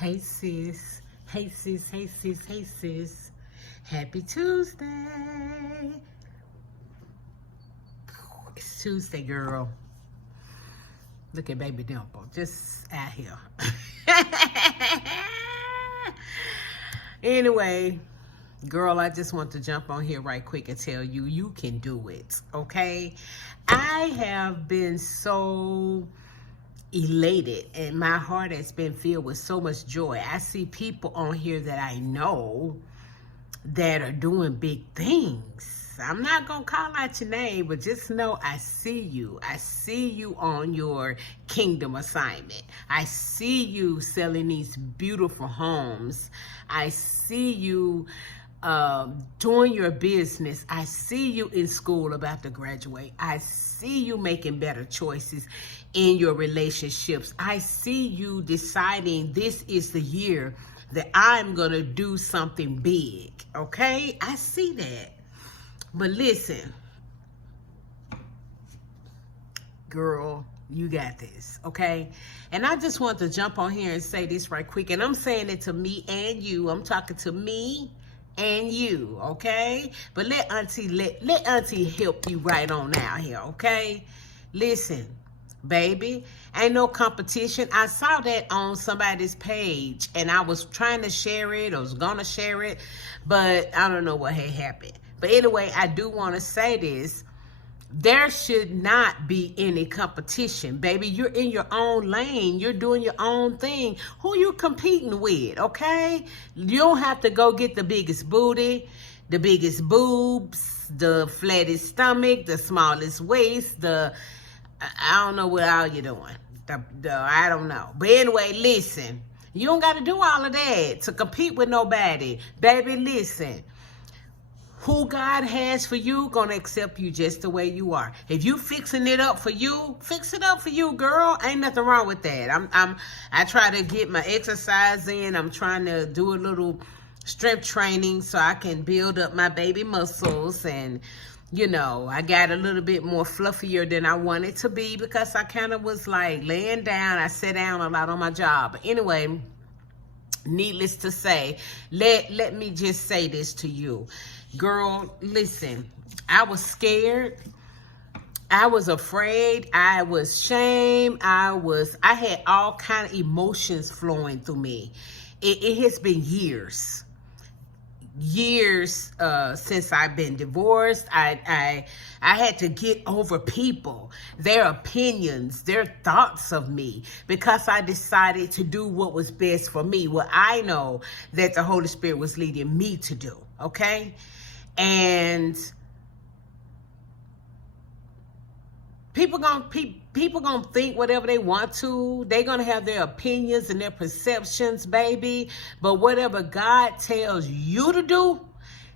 Hey sis, hey sis, hey sis, hey sis. Happy Tuesday. It's Tuesday, girl. Look at baby Dimple, just out here. Anyway, girl, I just want to jump on here right quick and tell you, you can do it, okay? I have been so elated and my heart has been filled with so much joy. I see people on here that I know that are doing big things. I'm not gonna call out your name, but just know I see you. I see you on your kingdom assignment. I see you selling these beautiful homes. I see you doing your business. I see you in school about to graduate. I see you making better choices in your relationships. I see you deciding this is the year that I'm gonna do something big, okay? I see that. But listen, girl, you got this, okay? And I just want to jump on here and say this right quick, and I'm saying it to me and you. I'm talking to me and you, okay? But let auntie help you right on out here, okay? Listen, baby, ain't no competition. I saw that on somebody's page and I was trying to share it. I was gonna share it, but I don't know what had happened. But anyway, I do want to say this. There should not be any competition, baby. You're in your own lane. You're doing your own thing. Who you competing with, okay? You don't have to go get the biggest booty, the biggest boobs, the flattest stomach, the smallest waist, I don't know what all you're doing. I don't know. But anyway, listen. You don't got to do all of that to compete with nobody. Baby, listen. Who God has for you gonna accept you just the way you are. If you fixing it up for you, fix it up for you, girl. Ain't nothing wrong with that. I try to get my exercise in. I'm trying to do a little strength training so I can build up my baby muscles, and you know, I got a little bit more fluffier than I wanted to be because I kind of was like laying down. I sat down a lot on my job. But anyway, needless to say, let me just say this to you. Girl, listen, I was scared. I was afraid. I was shamed. I had all kind of emotions flowing through me. It has been years since I've been divorced. I had to get over people, their opinions, their thoughts of me, because I decided to do what was best for me, what I know that the Holy Spirit was leading me to do, okay? And people gonna think whatever they want to. They gonna have their opinions and their perceptions, baby. But whatever God tells you to do,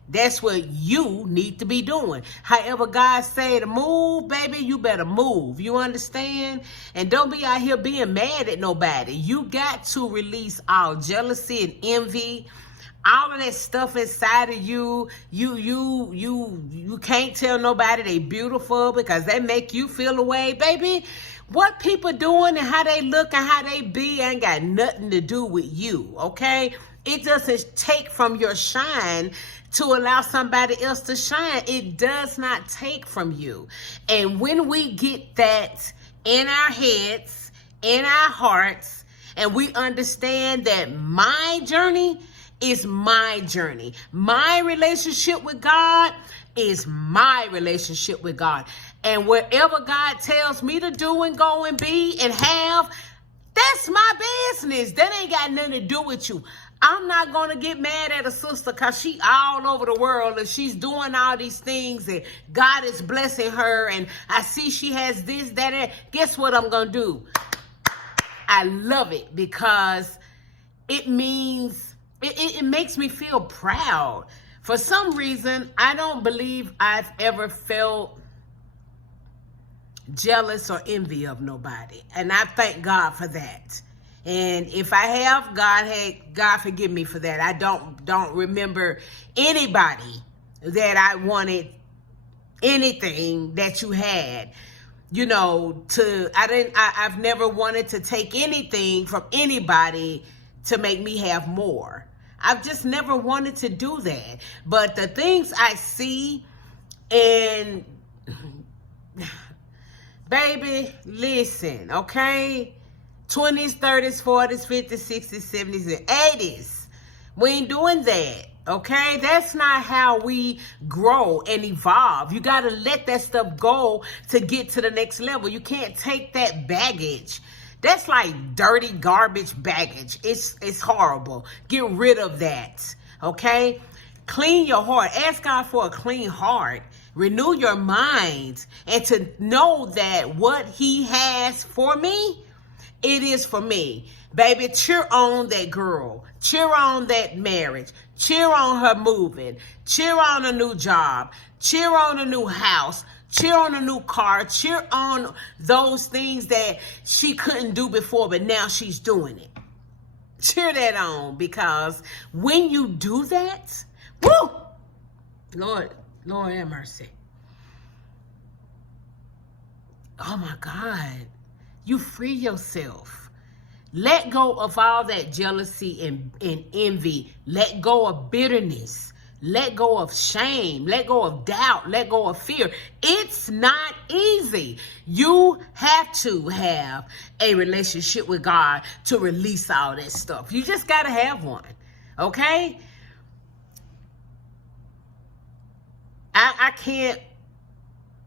that's what you need to be doing. However God say to move, baby, you better move. You understand? And don't be out here being mad at nobody. You got to release all jealousy and envy. All of that stuff inside of you, you can't tell nobody they beautiful because they make you feel away, baby. What people doing and how they look and how they be ain't got nothing to do with you, okay? It doesn't take from your shine to allow somebody else to shine. It does not take from you. And when we get that in our heads, in our hearts, and we understand that my journey is my journey. My relationship with God is my relationship with God. And wherever God tells me to do and go and be and have, that's my business. That ain't got nothing to do with you. I'm not going to get mad at a sister because she all over the world and she's doing all these things and God is blessing her and I see she has this, that, and guess what I'm going to do? I love it because it means it makes me feel proud. For some reason, I don't believe I've ever felt jealous or envy of nobody. And I thank God for that. And if I have, God forgive me for that. I don't remember anybody that I wanted anything that you had. You know, I've never wanted to take anything from anybody to make me have more. I've just never wanted to do that. But the things I see, and baby, listen, okay? 20s, 30s, 40s, 50s, 60s, 70s, and 80s. We ain't doing that, okay? That's not how we grow and evolve. You got to let that stuff go to get to the next level. You can't take that baggage. That's like dirty garbage baggage. It's horrible. Get rid of that, okay? Clean your heart. Ask God for a clean heart. Renew your mind, and to know that what he has for me, it is for me. Baby, cheer on that girl. Cheer on that marriage. Cheer on her moving. Cheer on a new job. Cheer on a new house. Cheer on a new car. Cheer on those things that she couldn't do before, but now she's doing it. Cheer that on, because when you do that, woo, Lord have mercy. Oh my God. You free yourself. Let go of all that jealousy and envy. Let go of bitterness. Let go of shame. Let go of doubt. Let go of fear. It's not easy. You have to have a relationship with God to release all that stuff. You just got to have one. Okay? I can't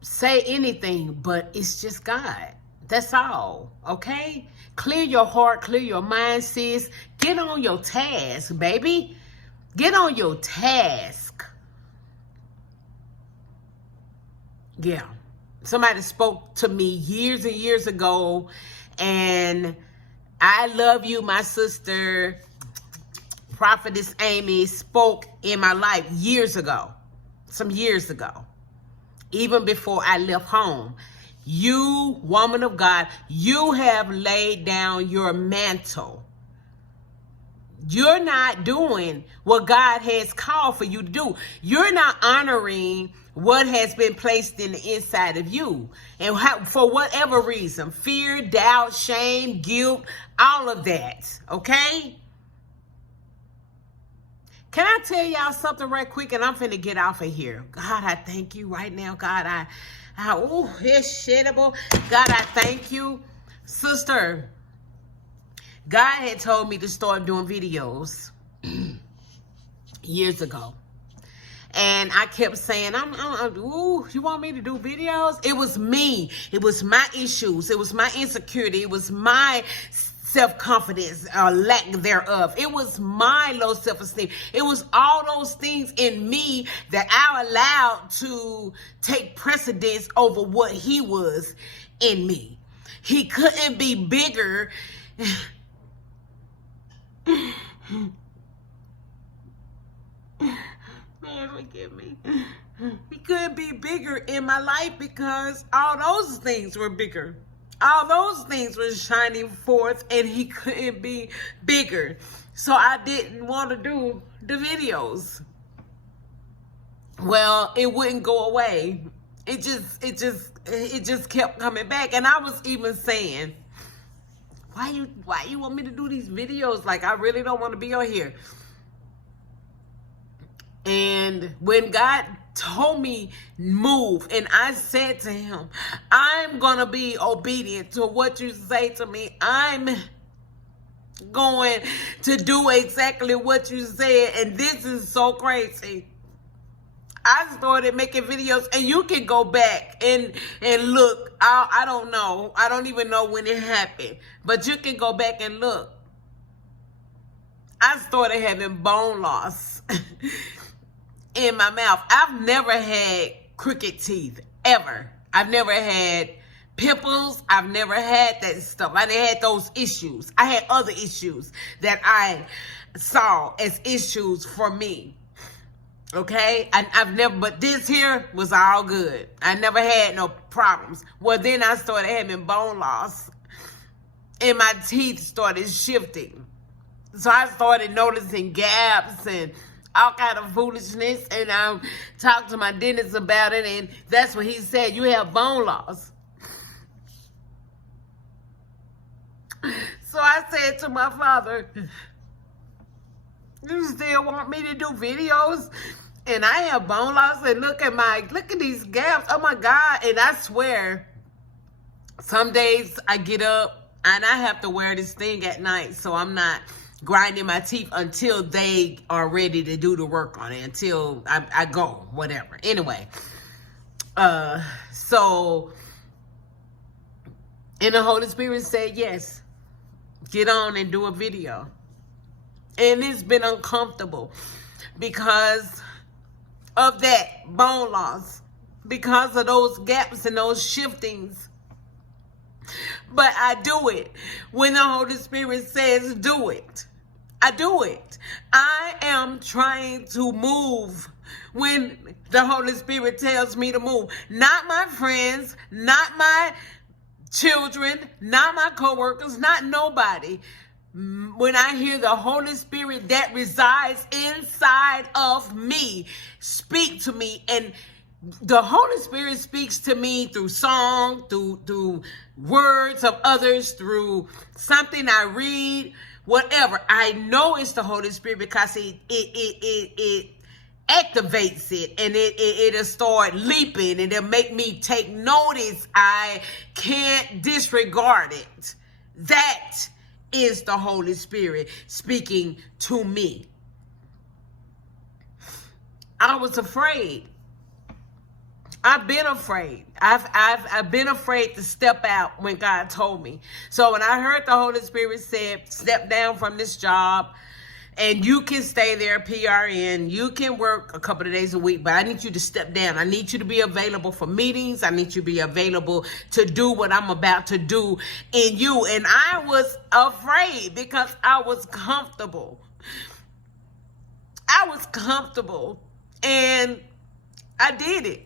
say anything, but it's just God. That's all, okay? Clear your heart, clear your mind, sis. Get on your task, baby. Get on your task. Yeah. Somebody spoke to me years and years ago, and I love you, my sister, Prophetess Amy, spoke in my life years ago, some years ago, even before I left home. You, woman of God, you have laid down your mantle. You're not doing what God has called for you to do. You're not honoring what has been placed in the inside of you. And for whatever reason, fear, doubt, shame, guilt, all of that, okay? Can I tell y'all something right quick? And I'm finna get off of here. God, I thank you right now. God, it's shittable. God, I thank you. Sister, God had told me to start doing videos years ago. And I kept saying, you want me to do videos? It was me. It was my issues. It was my insecurity. It was my self-confidence, lack thereof. It was my low self-esteem. It was all those things in me that I allowed to take precedence over what he was in me. He couldn't be bigger. Man, forgive me. He couldn't be bigger in my life because all those things were bigger. All those things were shining forth, and he couldn't be bigger. So I didn't want to do the videos. Well, it wouldn't go away. It just kept coming back. And I was even saying, why you want me to do these videos? Like, I really don't want to be on here. And when God told me move, and I said to him, I'm gonna be obedient to what you say to me. I'm going to do exactly what you said. And this is so crazy. I started making videos, and you can go back and look. I don't know. I don't even know when it happened, but you can go back and look. I started having bone loss in my mouth. I've never had crooked teeth, ever. I've never had pimples. I've never had that stuff. I didn't have those issues. I had other issues that I saw as issues for me. Okay? I've never, but this here was all good. I never had no problems. Well, then I started having bone loss, and my teeth started shifting. So I started noticing gaps and all kind of foolishness, and I talked to my dentist about it, and that's what he said, you have bone loss. So I said to my father, You still want me to do videos? And I have bone loss, and look at these gaps. Oh my God. And I swear, some days I get up and I have to wear this thing at night, so I'm not grinding my teeth until they are ready to do the work on it, until I go, whatever. Anyway, so, and the Holy Spirit said, yes, get on and do a video. And it's been uncomfortable because of that bone loss, because of those gaps and those shiftings. But I do it when the Holy Spirit says do it. I do it. I am trying to move when the Holy Spirit tells me to move. Not my friends, not my children, not my coworkers, not nobody. When I hear the Holy Spirit that resides inside of me speak to me, and the Holy Spirit speaks to me through song, through words of others, through something I read, whatever. I know it's the Holy Spirit because it activates it, and it'll start leaping, and it'll make me take notice. I can't disregard it. That is the Holy Spirit speaking to me. I was afraid. I've been afraid. I've been afraid to step out when God told me. So when I heard the Holy Spirit said, step down from this job, and you can stay there, PRN. You can work a couple of days a week, but I need you to step down. I need you to be available for meetings. I need you to be available to do what I'm about to do in you. And I was afraid because I was comfortable. I was comfortable, and I did it.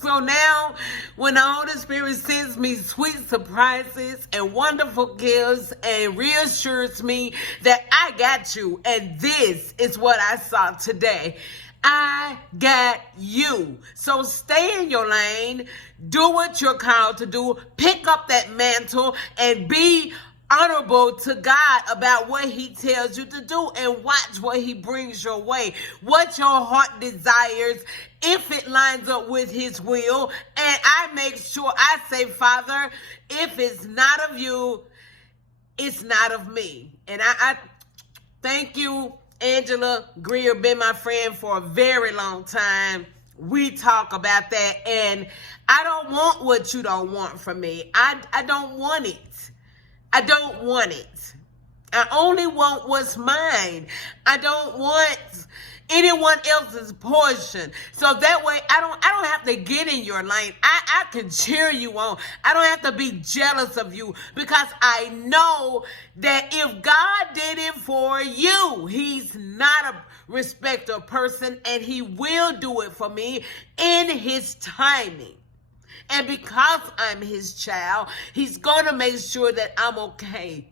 So now, when the Holy Spirit sends me sweet surprises and wonderful gifts and reassures me that I got you, and this is what I saw today. I got you. So stay in your lane, do what you're called to do, pick up that mantle, and be honorable to God about what he tells you to do, and watch what he brings your way, what your heart desires, if it lines up with his will. And I make sure I say, Father, if it's not of you, it's not of me. And I thank you, Angela Greer, been my friend for a very long time. We talk about that, and I don't want what you don't want from me. I don't want it. I don't want it. I only want what's mine. I don't want anyone else's portion. So that way I don't have to get in your lane. I can cheer you on. I don't have to be jealous of you, because I know that if God did it for you, he's not a respecter of person, and he will do it for me in his timing. And because I'm his child, he's going to make sure that I'm okay.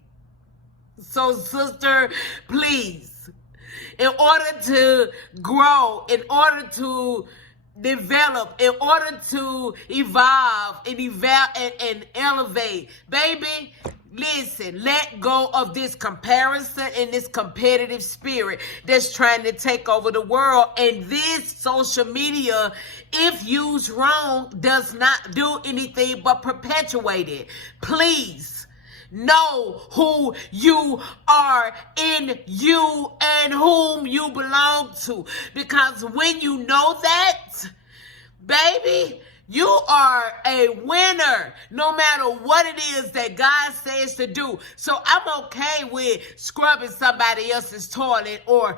So, sister, please, in order to grow, in order to develop, in order to evolve and elevate, baby, listen, let go of this comparison and this competitive spirit that's trying to take over the world. And this social media, if used wrong, does not do anything but perpetuate it. Please know who you are in you and whom you belong to. Because when you know that, baby, you are a winner, no matter what it is that God says to do. So I'm okay with scrubbing somebody else's toilet, or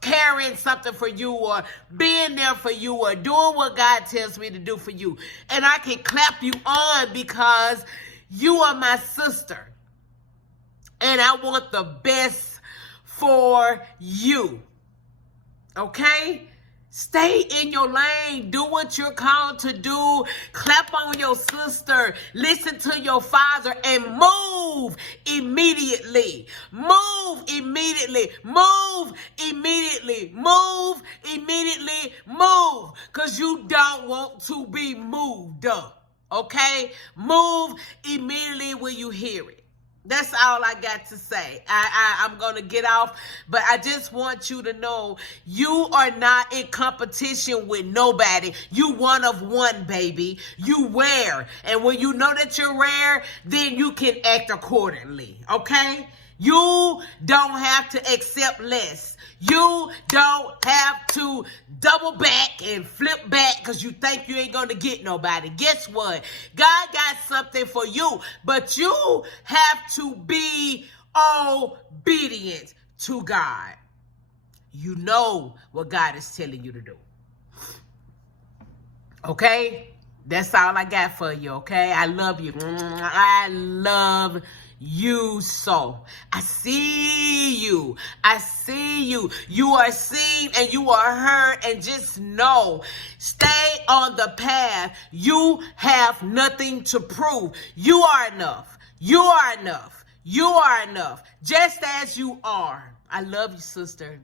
carrying something for you, or being there for you, or doing what God tells me to do for you. And I can clap you on because you are my sister. And I want the best for you. Okay? Stay in your lane. Do what you're called to do. Clap on your sister. Listen to your father and move immediately. Move immediately. Move immediately. Move immediately. Move. Because you don't want to be moved up. Okay? Move immediately when you hear it. That's all I got to say. I'm going to get off, but I just want you to know you are not in competition with nobody. You one of one, baby. You rare. And when you know that you're rare, then you can act accordingly, okay? You don't have to accept less. You don't have to double back and flip back because you think you ain't going to get nobody. Guess what? God got something for you, but you have to be obedient to God. You know what God is telling you to do. Okay? That's all I got for you, okay? I love you. I love you so. I see you. I see you. You are seen and you are heard, and just know, stay on the path. You have nothing to prove. You are enough. You are enough. You are enough. Just as you are. I love you, sister.